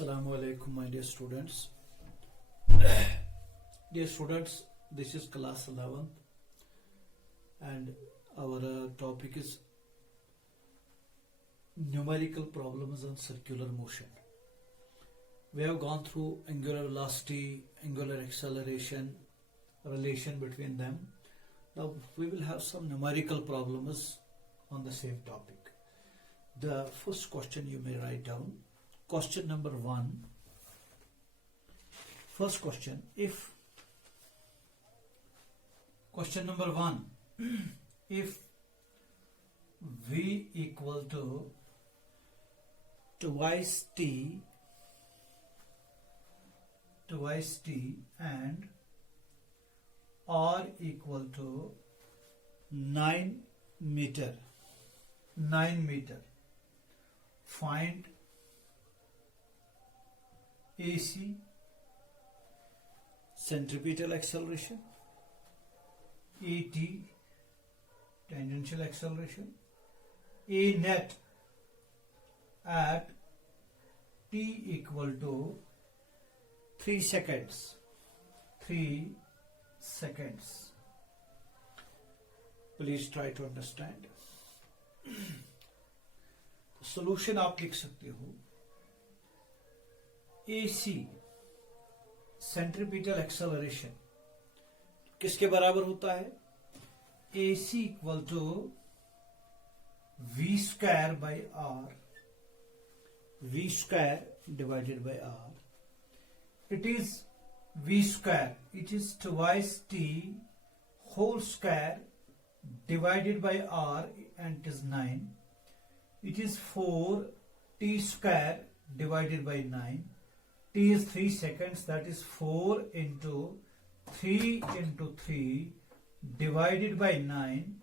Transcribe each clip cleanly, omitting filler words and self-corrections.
Assalamu alaikum, my dear students. Dear students, this is class 11th and our topic is numerical problems on circular motion. We have gone through angular velocity, angular acceleration, relation between them. Now we will have some numerical problems on the same topic. The first question you may write down. Question number 1. First question, question number 1, if V equal to twice T and R equal to 9 meter, find AC, centripetal acceleration, AT, tangential acceleration, A net at T equal to 3 seconds. 3 seconds. Please try to understand. Solution आप लिख सकते हो. AC centripetal acceleration किसके बराबर होता है? AC equal to V square by R, V square divided by R. It is V square, it is twice T whole square divided by R and it is 9. It is 4 T square divided by 9. T is 3 seconds, that is 4 into 3 into 3 divided by 9.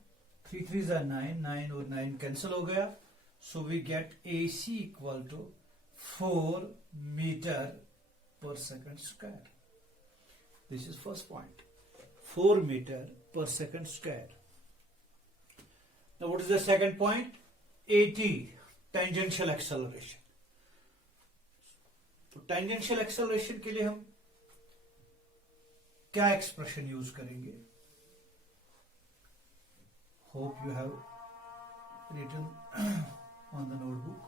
3 3s are 9, 9 और 9 cancel हो गया. So we get AC equal to 4 meter per second square. This is first point. 4 meter per second square. Now what is the second point? AT, tangential acceleration. तो tangential acceleration के लिए हम क्या expression use करेंगे? Hope you have written on the notebook.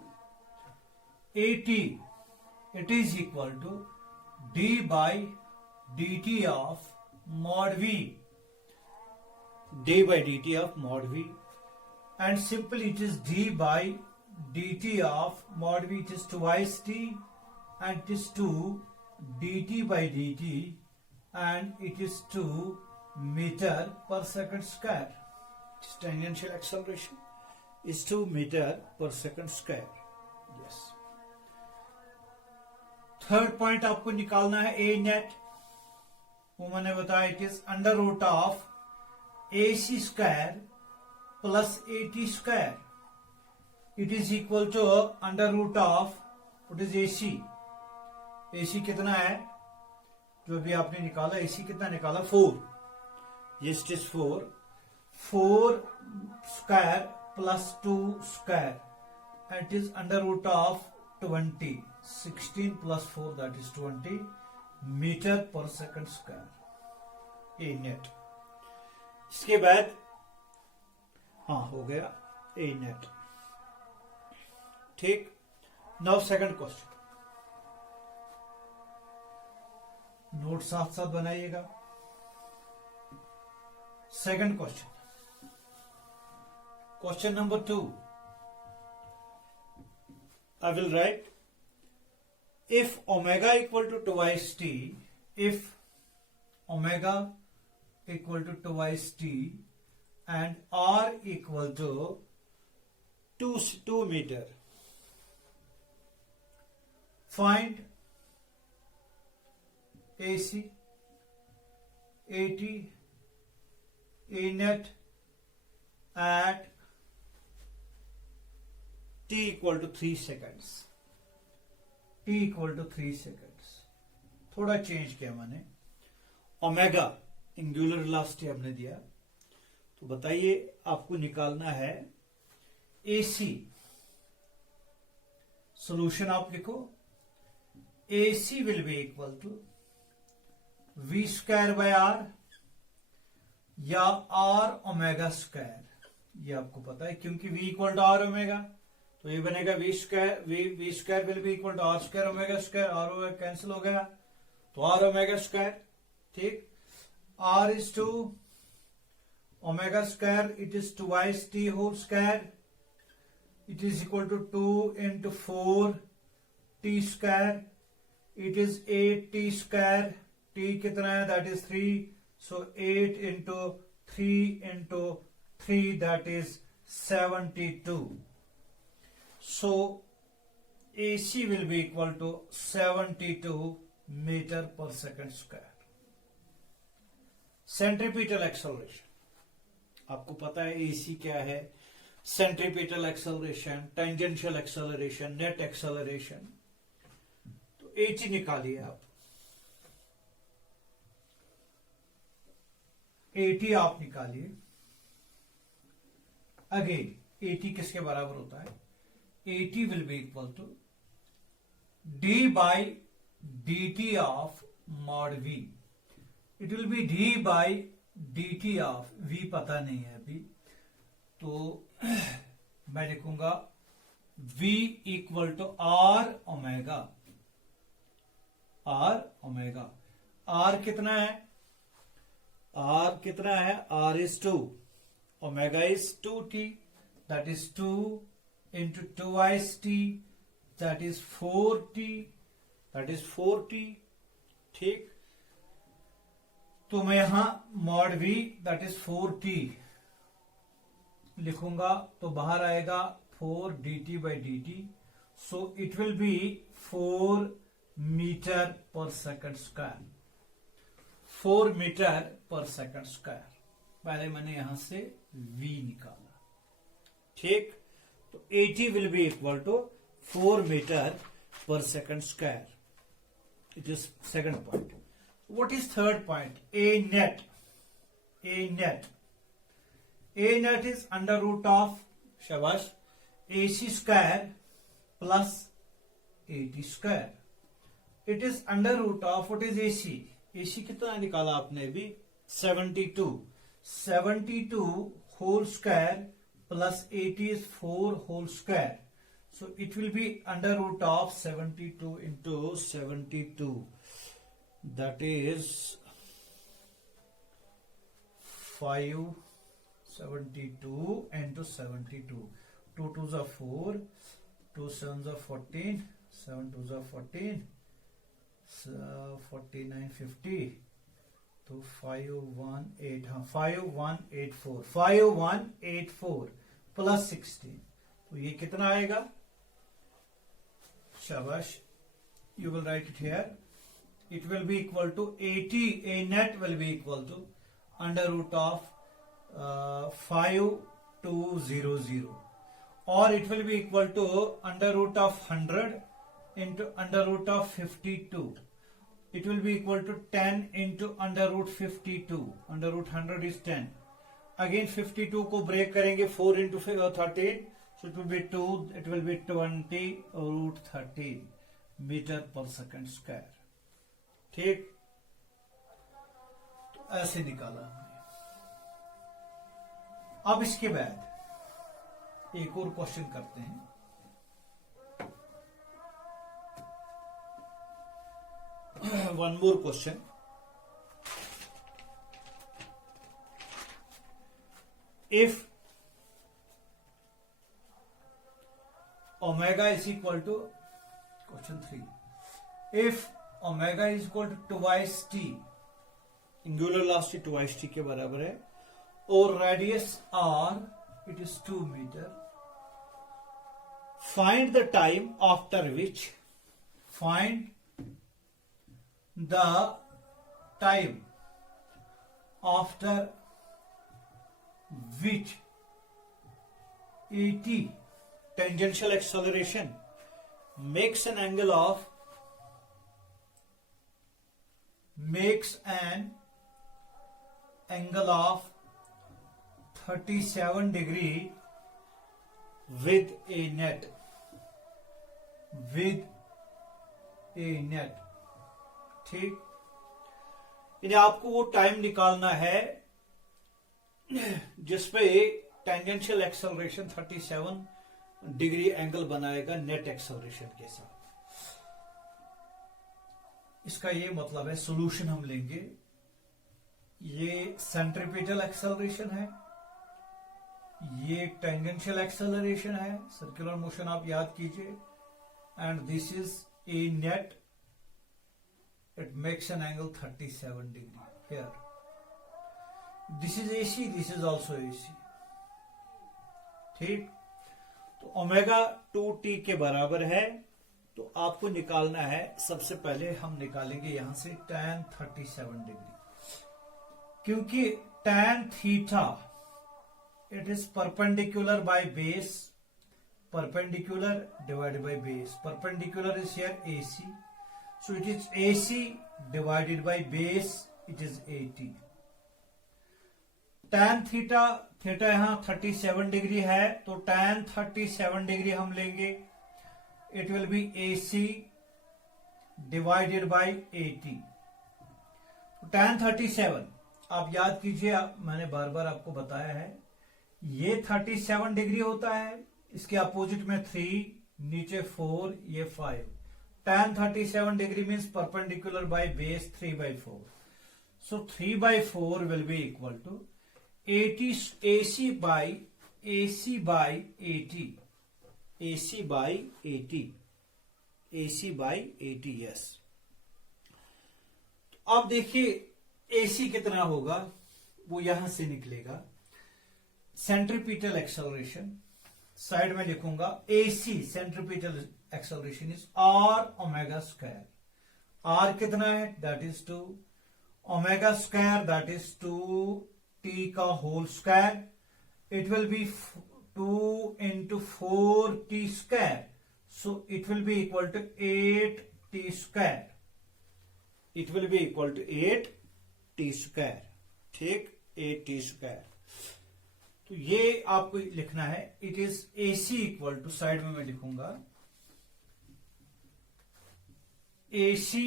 AT, it is equal to d by dt of mod v, d by dt of mod v, and simply it is d by dt of mod v, it is twice t and it is 2 dt by dt and it is 2 meter per second square. Its tangential acceleration is 2 meter per second square. Yes. Third point आपको निकालना है A net. वो मैंने बताया it is under root of A C square plus A T square. It is equal to under root of what is A C. A C कितना है जो भी आपने निकाला? ए सी कितना निकाला? 4. Yes it is 4. 4 square plus 2 square and it is under root of 20. 16 plus 4 that is 20 meter per second square. A net. इसके बाद हो गया A net. ठीक. Now second question. नोट साथ साथ बनाइएगा. Second question. Question number 2. I will write, if omega equal to twice t, if omega equal to twice t and r equal to 2 meter, find AC, AT, A net at t equal to 3 seconds. T equal to 3 seconds. थोड़ा change किया मैंने. Omega angular velocity हमने दिया. तो बताइए आपको निकालना है एसी. सॉल्यूशन आप लिखो. AC will be equal to V square by R या R ओमेगा स्क्वायर, ये आपको पता है क्योंकि V equal to R omega, तो ये बनेगा V square will be equal to R square omega square, R omega cancel हो गया तो R ओमेगा स्क्वायर, ठीक। R is to omega square, it is twice T whole square, it is equal to 2 into 4 T square, it is 8T square, T कितना है that is 3, so 8 into 3 into 3 that is 72. So AC will be equal to 72 meter per second square. Centripetal acceleration, आपको पता है AC क्या है, centripetal acceleration, tangential acceleration, net acceleration, तो AC निकालिए आप, 80 आप निकालिए। अगेन 80 किसके बराबर होता है, 80 will be equal to d by dt of mod v, it will be d by dt of v, पता नहीं है अभी, तो मैं लिखूंगा v equal to r omega, r कितना है, R कितना है, R is 2, omega is 2t, that is 2 into 2ice t, that is 4t, ठीक। तो मैं यहां mod v that is 4t लिखूंगा, तो बाहर आएगा 4 dt by dt, so it will be 4 meter per second square, 4 metre per second square. पहले मैंने यहां से v निकाला, ठीक। तो 80 will be equal to 4 metre per second square, it is second point. What is third point, A net is under root of, शाबाश, AC square plus 80 square, it is under root of, what is AC कितना निकाला आपने अभी, 72 whole square plus 80 is 4 whole square, so it will be under root of 72 into 72, that is 572 into 72, 2 2s are 4, 2 7s are 14, 7 2s are 14, 49 50, तो 5184 plus 16, तो ये कितना आएगा, शाबाश, you will write it here, it will be equal to 80, a net will be equal to under root of 5200, और it will be equal to under root of 100 into under root of 52, it will be equal to 10 into under root 52, under root 100 is 10, again 52 को break करेंगे 4 into 13, so it will be 2, it will be 20 root 13 metre per second square, ठीक। तो ऐसे निकाला हमने। अब इसके बाद एक और क्वेश्चन करते हैं, one more question, if omega is equal to, question 3, if omega is equal to twice t, angular velocity twice t के बराबर है, और radius r it is 2 meter, find the time after which, find the time after which AT, tangential acceleration, makes an angle of 37 degree with a net A net. ठीक, यानी आपको वो time निकालना है जिसपे टेंजेंशियल एक्सेलरेशन 37 डिग्री एंगल बनाएगा net acceleration के साथ। इसका ये मतलब है, सॉल्यूशन हम लेंगे, ये सेंट्रीपिटल एक्सेलरेशन है, ये टेंजेंशियल एक्सेलरेशन है, सर्कुलर मोशन आप याद कीजिए, and this is a net, it makes an angle 37 degree here. This is AC, this is also AC। ठीक, तो ओमेगा 2t के बराबर है, तो आपको निकालना है, सबसे पहले हम निकालेंगे यहां से tan 37 डिग्री, क्योंकि tan theta it is perpendicular by base, perpendicular divided by base, perpendicular is here AC, so it is AC divided by base, it is 80। tan theta, theta यहां 37 डिग्री है, तो tan 37 डिग्री हम लेंगे, it will B AC divided by 80। tan 37 आप याद कीजिए, मैंने बार बार आपको बताया है, ये 37 डिग्री होता है, इसके अपोजिट में 3, नीचे 4, ये 5। tan 37 degree means perpendicular by base 3/4. So 3/4 will be equal to 80 AC by 80, AC by 80, yes। अब देखिए AC कितना होगा, वो यहां से निकलेगा। सेंट्रीपिटल एक्सेलरेशन साइड में लिखूंगा, AC centripetal acceleration is R omega square. R कितना है, that is 2, omega square that is 2t का whole square, it will be 2 into 4t square, so it will be equal to 8t square, it will be equal to 8t square. ठीक, 8t square. तो ये आपको लिखना है, it is AC equal to, side में मैं लिखूंगा AC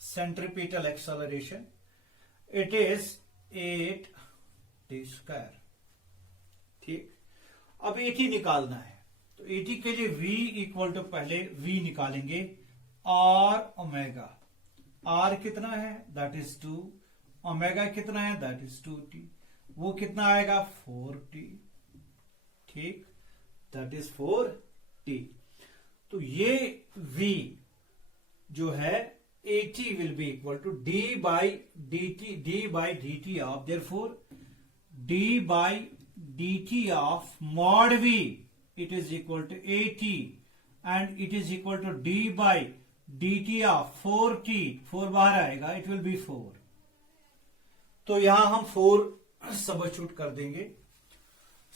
centripetal acceleration, it is 8t square. ठीक, अब 80 निकालना है, तो 80 के लिए V इक्वल टू, पहले V निकालेंगे, R ओमेगा। R कितना है, दैट इज 2, ओमेगा कितना है, दैट इज 2t, वो कितना आएगा, 4t। ठीक, दैट इज 4t। तो ये V जो है 80 will be equal to d by dt of, therefore d by dt of mod v, it is equal to 80, and it is equal to d by dt of 4t, 4 बाहर आएगा, it will B 4। तो यहां हम 4 substitute कर देंगे,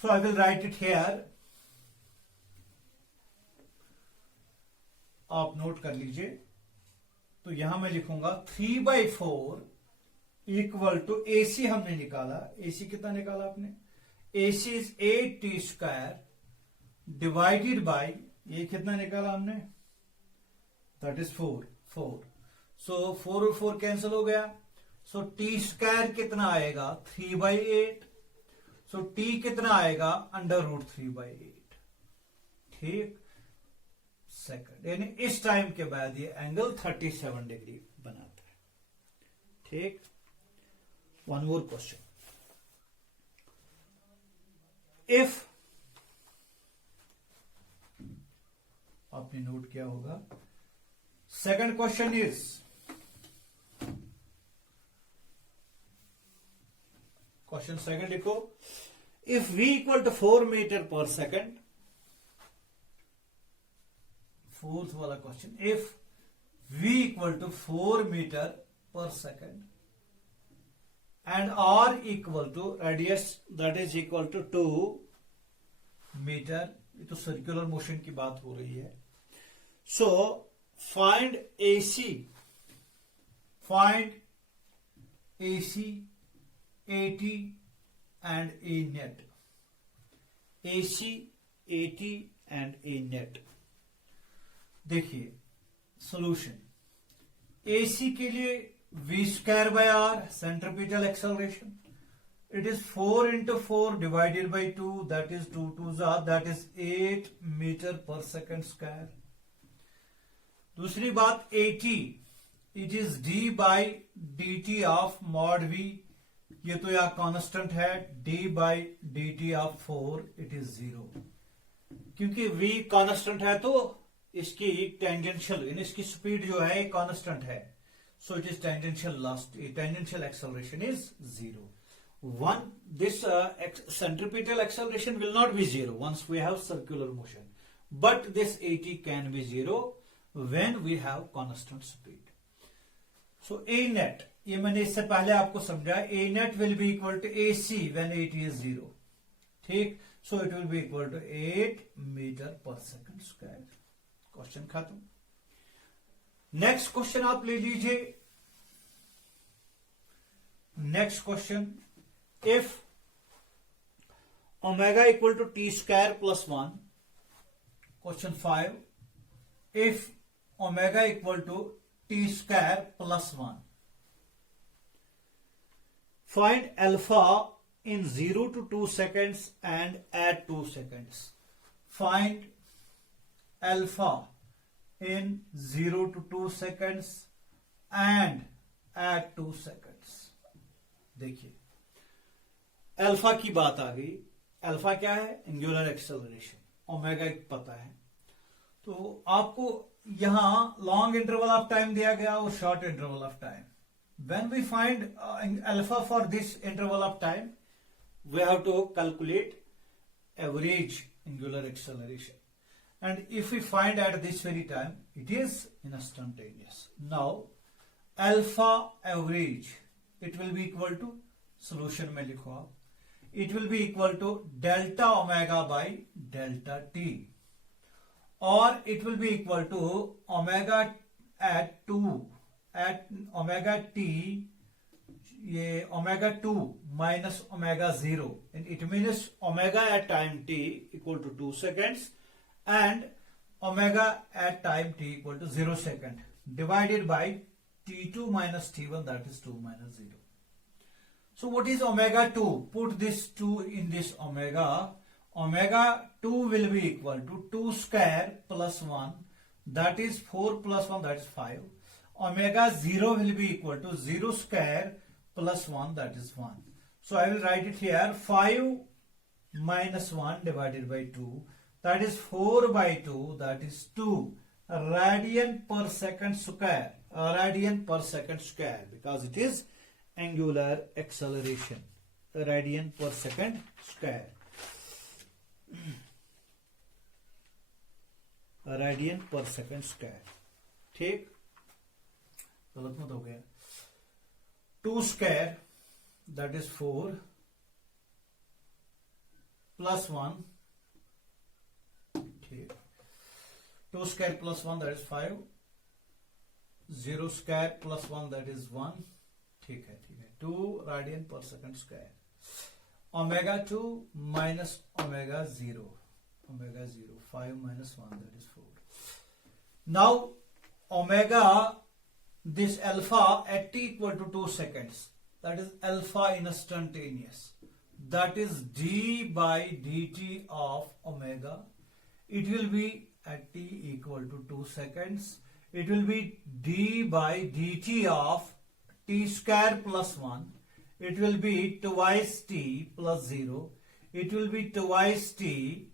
so I will write it here, आप note कर लीजिए। तो यहां मैं लिखूंगा 3/4 इक्वल टू, AC हमने निकाला, AC कितना निकाला आपने, AC is 8t square divided by, ये कितना निकाला हमने, दैट इज 4। सो 4 और 4 कैंसिल हो गया, सो t स्क्वायर कितना आएगा, 3/8, सो t कितना आएगा, √3/8। ठीक, सेकंड, यानी इस टाइम के बाद ये एंगल 37 डिग्री बनाता है। ठीक, वन मोर क्वेश्चन, इफ, आपने नोट किया होगा, second question is, question second लिखो, if v equal to 4 metre per second, fourth वाला question, if v equal to 4 metre per second and r equal to radius that is equal to 2 metre, ये तो circular motion की बात हो रही है। So find AC, AT and A net, AC, AT and A net। देखिए solution AC के लिए v square by r centripetal acceleration. It is 4 into 4 divided by 2, that is 2 2s are, that is 8 meter per second square. दूसरी बात AT, it is d by dt of mod v, ये तो यहाँ constant है, d by dt of 4 it is 0. क्योंकि v constant है तो इसकी टेंजेंशियल इसकी स्पीड जो है कांस्टेंट है, so it is tangential acceleration is 0. This centripetal acceleration will not be 0 once we have circular motion, but this AT can be 0 when we have constant speed. So A net, ये मैंने इससे पहले आपको समझाया, A net will be equal to AC when AT is 0. ठीक, so it will be equal to 8 meter per second square. Question खत्म. Next question आप ले लीजिए. Next question, if omega equal to t square plus 1, question 5, if omega equal to t square plus 1, find alpha in 0 to 2 seconds and at 2 seconds. Find alpha in 0 to 2 seconds and at 2 seconds. देखिए alpha की बात आ गई. Alpha क्या है? Angular acceleration. Omega पता है, तो आपको यहां लॉन्ग इंटरवल ऑफ टाइम दिया गया और short interval of time. When we find alpha for this interval of time, we have to calculate average angular acceleration, and if we find at this very time, it is instantaneous. Now alpha average, it will be equal to, solution में लिखो आप, it will be equal to delta omega by delta t, or it will be equal to omega at omega t, ये omega 2 minus omega 0, and it means omega at time t equal to 2 seconds and omega at time t equal to 0 second, divided by t2 minus t1, that is 2 minus 0. So what is omega 2? Put this 2 in this omega. Omega 2 will be equal to 2 square plus 1, that is 4 plus 1, that is 5. Omega 0 will be equal to 0 square plus 1, that is 1. So I will write it here, 5 minus 1 divided by 2, that is 4 by 2, that is 2 radian per second square. Radian per second square, because it is angular acceleration. Radian per second square. Radian per second square. ठीक, गलत मत हो गया. 2 square, that is 4 plus 1. 2 square plus 1, that is 5. 0 square plus 1, that is 1. ठीक है. 2 radian per second square. Omega 2 minus omega 0. Omega 0. 5 minus 1, that is 4. Now omega, this alpha at t equal to 2 seconds, that is alpha instantaneous, that is d by dt of omega. It will be at t equal to 2 seconds, it will be d by dt of t square plus 1, it will be twice t plus 0, it will be twice t,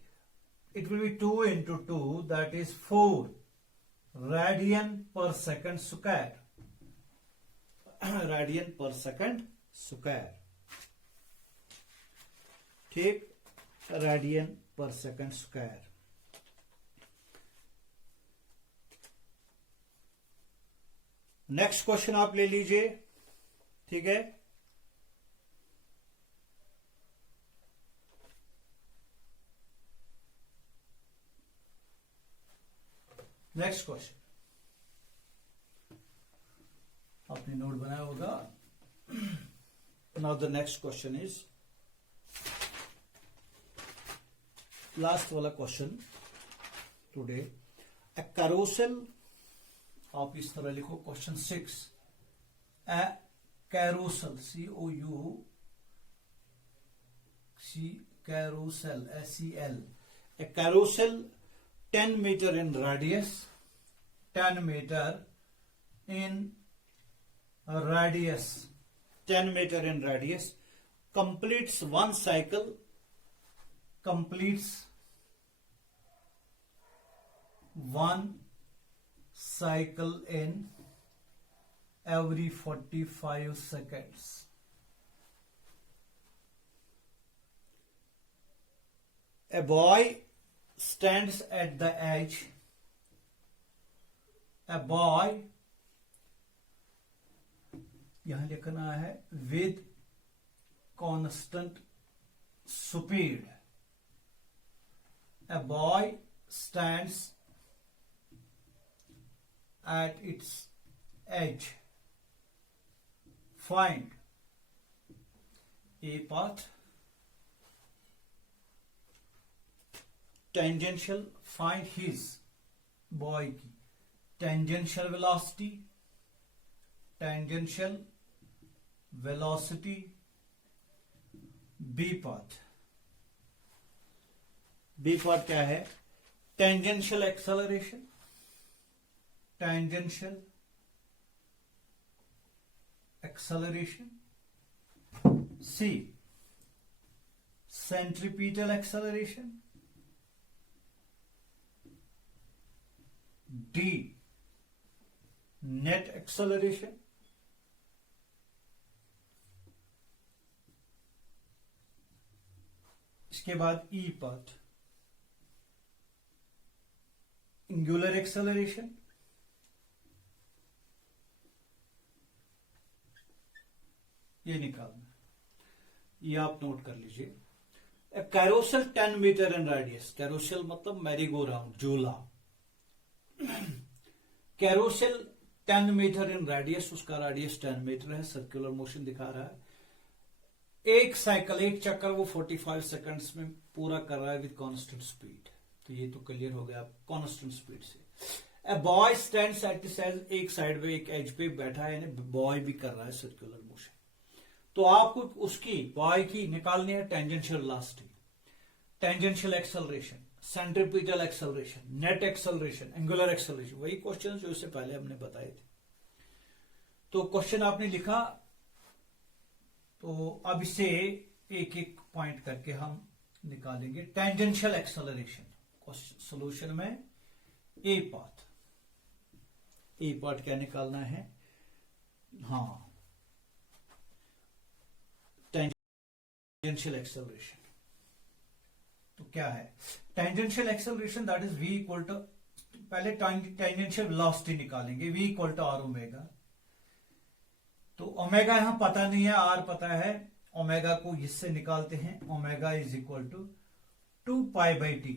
it will be 2 into 2, that is 4 radian per second square. Radian per second square. ठीक, radian per second square. Next question आप ले लीजिए. ठीक है, next question आपने note बनाया होगा. Now the next question is last वाला क्वेश्चन टुडे. A carousel आप इस तरह लिखो question 6, A carousel carousel SEL, a carousel 10 meter in radius, 10 meter in radius, 10 meter in radius, completes one cycle, completes one cycle in every 45 seconds. A boy stands at the edge. A boy, यहां लिखना है with constant speed. A boy stands at its edge. Find a path. Tangential, find his, boy की tangential velocity, tangential velocity. B path, B path क्या है? Tangential acceleration, tangential acceleration. C, centripetal acceleration. D, net acceleration. इसके बाद E path, angular acceleration. ये निकालना, ये आप note कर लीजिए. Carousel 10 metre in radius. Carousel मतलब मैरी गो राउंड, झूला. कैरोसेल 10 मीटर इन रेडियस, उसका रेडियस 10 मीटर है, सर्कुलर मोशन दिखा रहा है. एक साइकिल, एक चक्कर वो 45 सेकंड्स में पूरा कर रहा है विद कांस्टेंट स्पीड. तो ये तो क्लियर हो गया कांस्टेंट स्पीड से. A boy stands at this edge, एक साइड पे एक एज पे बैठा है, यानी बॉय भी कर रहा है सर्कुलर मोशन. तो आपको उसकी बॉय की निकालनी है tangential velocity, tangential acceleration, centripetal acceleration, net acceleration, angular acceleration. वही क्वेश्चन जो इससे पहले हमने बताए थे. तो क्वेश्चन आपने लिखा, तो अब इसे एक एक पॉइंट करके हम निकालेंगे. टेंजेंशियल एक्सेलरेशन सॉल्यूशन में ए पार्ट, ए पार्ट क्या निकालना है? हाँ, टेंजेंशियल एक्सेलरेशन. तो क्या है tangential acceleration? That is v equal to, पहले टेंजेंशियल वेलोसिटी निकालेंगे, v equal to r omega. तो ओमेगा यहां पता नहीं है, आर पता है. ओमेगा को इससे निकालते हैं. Omega is equal to 2 pi by T.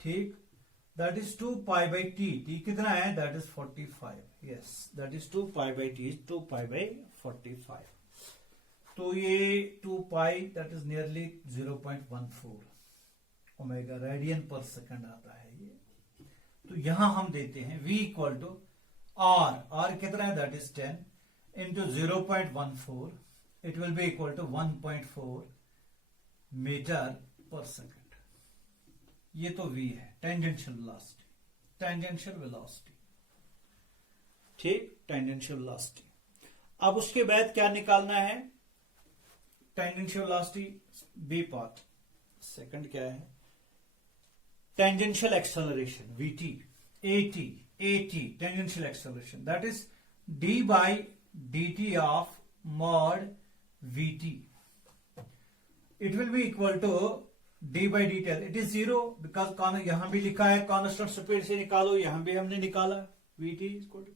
ठीक, that is 2 pi by T. T कितना है? That is 45. Yes, that is 2 pi by T is 2 pi by 45. तो ये 2 pi that is nearly 0.14 omega radian per second आता है ये. तो यहां हम देते हैं v equal to R. R कितना है? That is 10 into 0.14. It will be equal to 1.4 metre per second. ये तो v है, टेंजेंशियल वेलोसिटी, टेंजेंशियल वेलोसिटी. ठीक, टेंजेंशियल वेलोसिटी. अब उसके बाद क्या निकालना है? टेंजेंशियल वेलोसिटी बी पाथ. सेकंड क्या है? Tangential acceleration vt. at tangential acceleration, that is d by dt of mod vt. It will be equal to d by dt. It is 0 because यहां भी लिखा है कांस्टेंट स्पीड से निकालो, यहां भी हमने निकाला vt is equal to,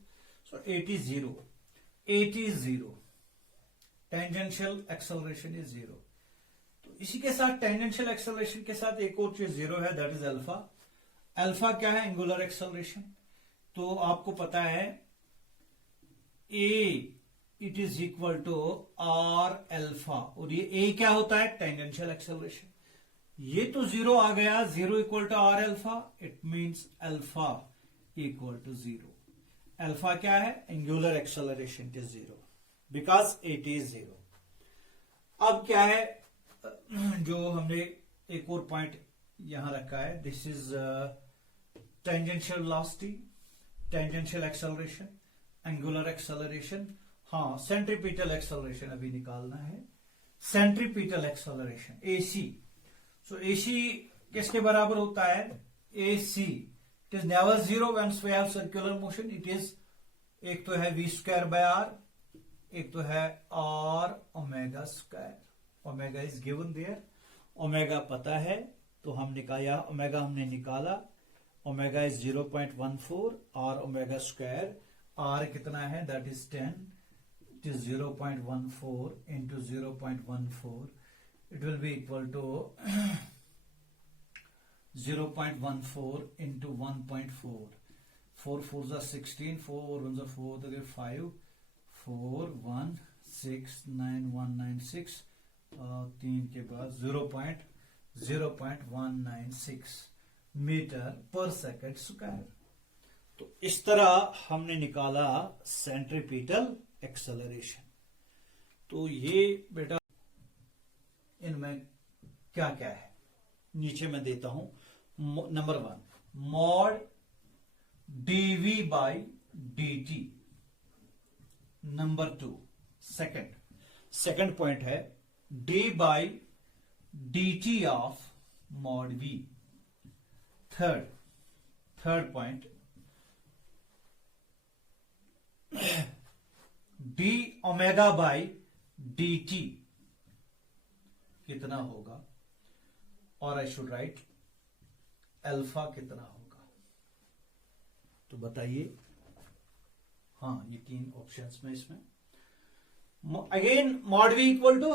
so at is 0. at is 0. Tangential acceleration is 0. तो इसी के साथ टेंजेंशियल एक्सेलरेशन के साथ एक और चीज 0 है, दैट इज अल्फा. अल्फा क्या है? Angular acceleration. तो आपको पता है A it is equal to R alpha, और ये ए क्या होता है? Tangential acceleration. ये तो 0 आ गया, 0 equal to R alpha. It means alpha equal to 0. Alpha क्या है, angular acceleration it is 0 because it is 0। अब क्या है जो हमने एक और पॉइंट यहां रखा है, this is tangential velocity, tangential acceleration, angular acceleration. हाँ, सेंट्रीपिटल एक्सेलरेशन अभी निकालना है, centripetal acceleration AC. So AC किसके बराबर होता है, AC it is never 0 when we have circular motion, it is एक तो है v स्क्वायर बाय r, एक तो है r omega square. Omega is given there, omega पता है तो हम निकाला, ओमेगा हमने निकाला, ओमेगा इज 0.14 और ओमेगा स्क्वायर r कितना है, that is 10, it is 0.14 into 0.14, it will be equal to 0.14 into 1.4, 4 4s are 16, 4 1s are 4, तो 5, 4 1 6 9 1 9 6, 3 के बाद 0.196 मीटर पर सेकंड स्क्वायर। तो इस तरह हमने निकाला सेंट्रीपिटल एक्सेलरेशन। तो ये बेटा इनमें क्या क्या है नीचे मैं देता हूं। Number 1 mod DV by D. Number 2 second point है D by D T of mod V. Third point D omega by D T कितना होगा, और आई शुड राइट अल्फा कितना होगा। तो बताइए। हाँ, ये 3 ऑप्शंस में इसमें again mod we equal to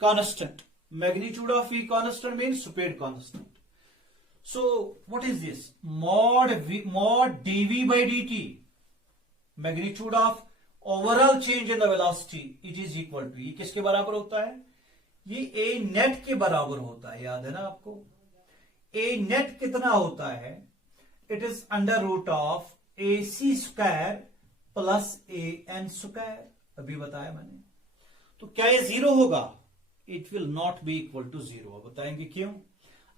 constant, magnitude of v constant means speed constant. So what is this, mod DV by D t, magnitude of overall change in the velocity, it is equal to, ये किसके बराबर होता है, ये ए net के बराबर होता है, याद है ना आपको। ए नेट कितना होता है, it is under root of A C square plus a n square, अभी बताया मैंने। तो क्या ये 0 होगा, it will not be equal to 0। बताएंगे क्यों।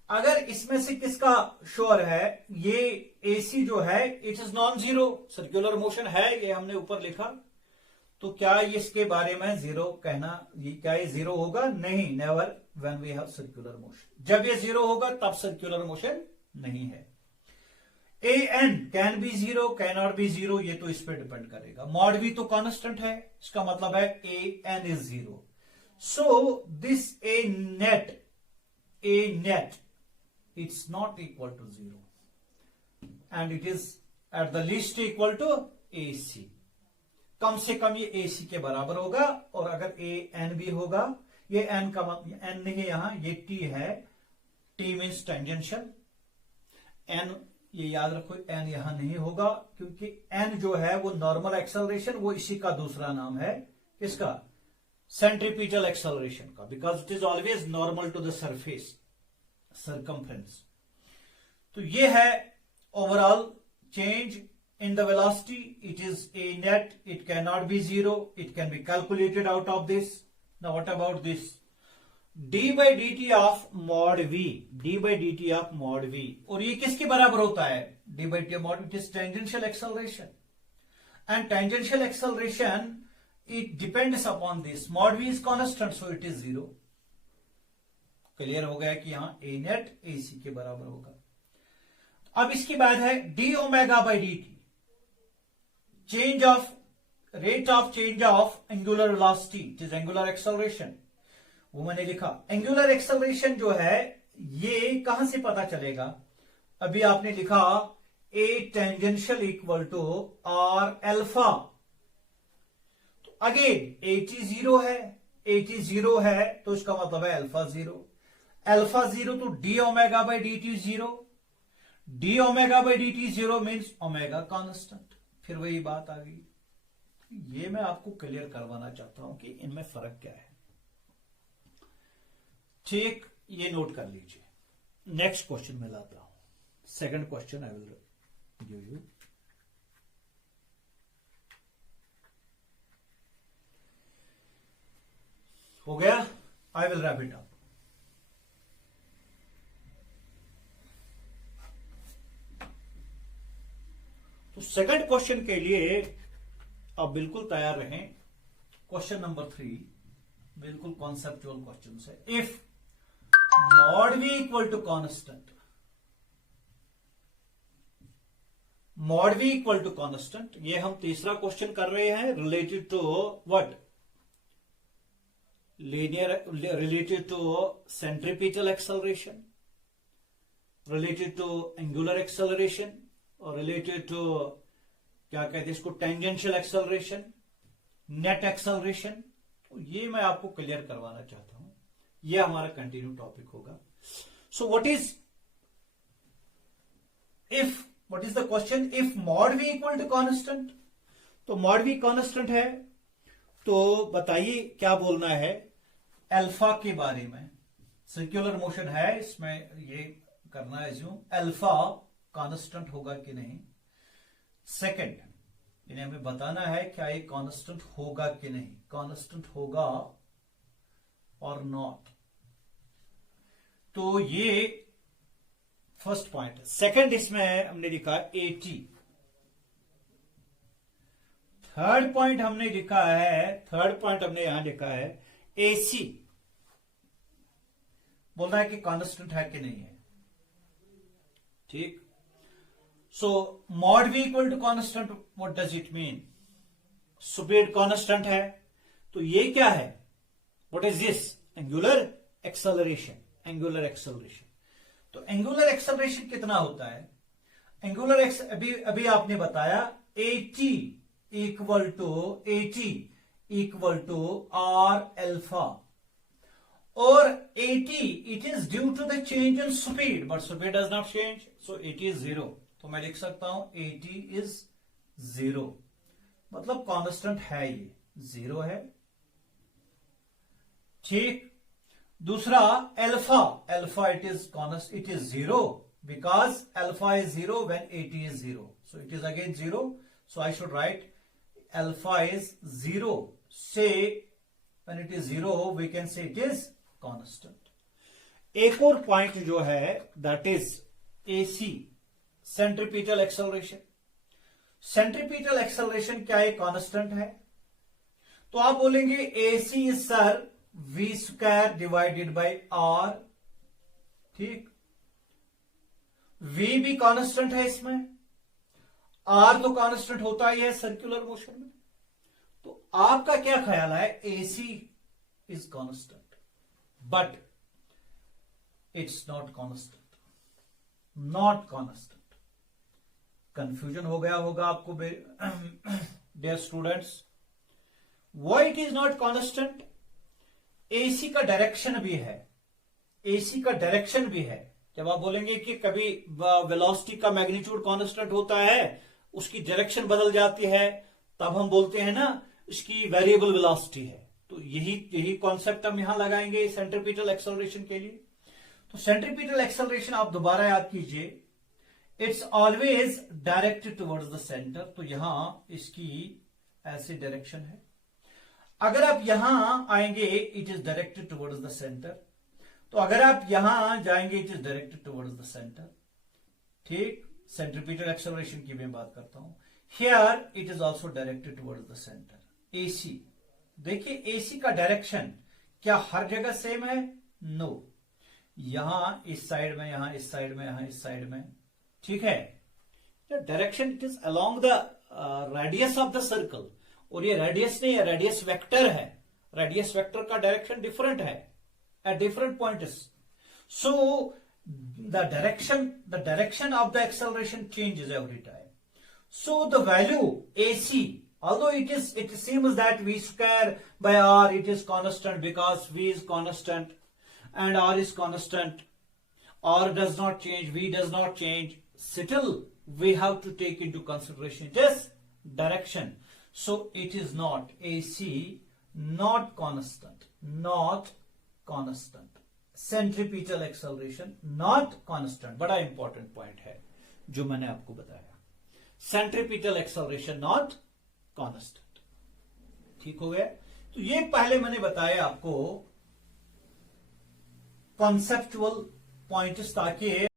अगर इसमें से किसका श्योर है, ये एसी जो है it is non zero, circular motion है, ये हमने ऊपर लिखा। तो क्या इसके बारे में 0 कहना, क्या ये 0 होगा, नहीं, never when we have circular motion. जब ये 0 होगा तब सर्कुलर मोशन नहीं है। A N can be 0, can not be 0, ये तो इस पर डिपेंड करेगा। मॉड वी तो कांस्टेंट है, इसका मतलब है A N is 0। So this A net it's not equal to 0 and it is at the least equal to AC। कम से कम ये AC के बराबर होगा, और अगर AN भी होगा, ये N का मतलब N नहीं है यहां, ये T है, T मीन्स टेंजेंशियल, N ये याद रखो, N यहां नहीं होगा क्योंकि N जो है वो नॉर्मल एक्सेलरेशन, वो इसी का दूसरा नाम है, किसका, सेंट्रीपिटल एक्सेलरेशन का, because it is always normal to the surface circumference। तो ये है overall change in the velocity, it is a net, it can not be 0, it can be calculated out of this. Now what about this, d by D T of mod v, d by D T of mod v, और ये किसके बराबर होता है, D by t mod, it is tangential acceleration, and tangential acceleration it depends upon this, mod we is constant, so it is 0। Clear हो गया कि यहां ए नेट ए सी के बराबर होगा। अब इसके बाद है D omega by D T, change of rate of change of angular velocity, it is angular acceleration, वो मैंने लिखा। एंगुलर एक्सेलरेशन जो है ये कहां से पता चलेगा, अभी आपने लिखा a tangential equal to r alpha. तो अगेन ए टी 0 है, ए टी 0 है तो इसका मतलब है अल्फा 0, अल्फा 0 तो D omega by D T 0, D omega by D T 0 means omega constant. फिर वही बात आ गई। ये मैं आपको क्लियर करवाना चाहता हूं कि इनमें फर्क क्या है। ठीक, ये नोट कर लीजिए। नेक्स्ट क्वेश्चन में लाता हूं, second question I will give you. हो गया? I will wrap it up. तो सेकंड क्वेश्चन के लिए आप बिल्कुल तैयार रहें. क्वेश्चन नंबर 3 बिल्कुल कॉन्सेप्चुअल क्वेश्चन है. If mod we equal to constant, mod we equal to constant, ये हम तीसरा क्वेश्चन कर रहे हैं related to what? Linear, related to centripetal acceleration, related to angular acceleration, और रिलेटेड टू क्या कहते हैं इसको, टेंजेंशियल एक्सेलरेशन, नेट एक्सेलरेशन. तो ये मैं आपको क्लियर करवाना चाहता हूं. ये हमारा कंटिन्यू टॉपिक होगा. So what is the question? If mod we equal to constant, तो मॉड वी कांस्टेंट है तो बताइए क्या बोलना है अल्फा के बारे में. सर्कुलर मोशन है, इसमें ये करना है जो अल्फा कांस्टेंट होगा कि नहीं. सेकंड, इन्हें हमें बताना है क्या ये कांस्टेंट होगा कि नहीं, कांस्टेंट होगा और नॉट. तो ये फर्स्ट पॉइंट है. सेकंड, इसमें हमने लिखा एटी. थर्ड पॉइंट हमने यहां लिखा है एसी. बोल रहा है कि कांस्टेंट है कि नहीं है. ठीक. So mod we equal to constant, what does it mean? Speed constant है तो ये क्या है? What is this? Angular acceleration. Angular acceleration. तो एंगुलर एक्सेलरेशन कितना होता है? एंगुलर अभी आपने बताया AT equal to R alpha, और AT it is due to the change in speed, but speed does not change, so AT is 0. तो मैं लिख सकता हूं AT इज 0, मतलब कांस्टेंट है, ये 0 है. ठीक. दूसरा alpha it is 0 because alpha is 0 when AT is 0, so it is again 0. So I should write alpha is 0. Say when it is 0 we can say it is constant. एक और point जो है that is AC, centripetal acceleration. Centripetal acceleration क्या एक constant है? तो आप बोलेंगे AC is sir v² divided by R. ठीक. V भी कांस्टेंट है इसमें, R तो कांस्टेंट होता ही है सर्कुलर मोशन में. तो आपका क्या ख्याल है? AC is constant but it's not constant. Not constant. Confusion हो गया होगा आपको dear students. Why it is not constant? AC का डायरेक्शन भी है. AC का डायरेक्शन भी है. जब आप बोलेंगे कि कभी वेलोसिटी का मैग्नीट्यूड कांस्टेंट होता है, उसकी डायरेक्शन बदल जाती है, तब हम बोलते हैं ना इसकी वेरिएबल वेलोसिटी है. तो यही कॉन्सेप्ट हम यहां लगाएंगे सेंट्रीपिटल एक्सेलरेशन के लिए. तो सेंट्रीपिटल एक्सेलरेशन आप दोबारा याद कीजिए, it's always directed towards the centre. तो यहां इसकी ऐसी डायरेक्शन है. अगर आप यहां आएंगे it is directed towards the centre. तो अगर आप यहां जाएंगे it is directed towards the centre. ठीक. सेंट्रीपिटल एक्सेलरेशन की मैं बात करता हूं. Here it is also directed towards the centre. AC, देखिए AC का डायरेक्शन क्या हर जगह सेम है? नो. यहां इस साइड में, यहां इस साइड में, यहां इस साइड में. ठीक है. Direction it is along the radius of the circle. और ये रेडियस नहीं है, रेडियस वेक्टर है. रेडियस वेक्टर का डायरेक्शन डिफरेंट है at different points. So the direction of the acceleration changes every time. So the value AC, although it seems that v² by R it is constant because V is constant and R is constant. R does not change, V does not change. Still we have to take into consideration this direction. So it is not AC, not constant, not constant. Centripetal acceleration not constant. बड़ा important point है जो मैंने आपको बताया. Centripetal acceleration not constant. ठीक हो गया. तो ये पहले मैंने बताया आपको कॉन्सेप्चुअल पॉइंट्स, ताकि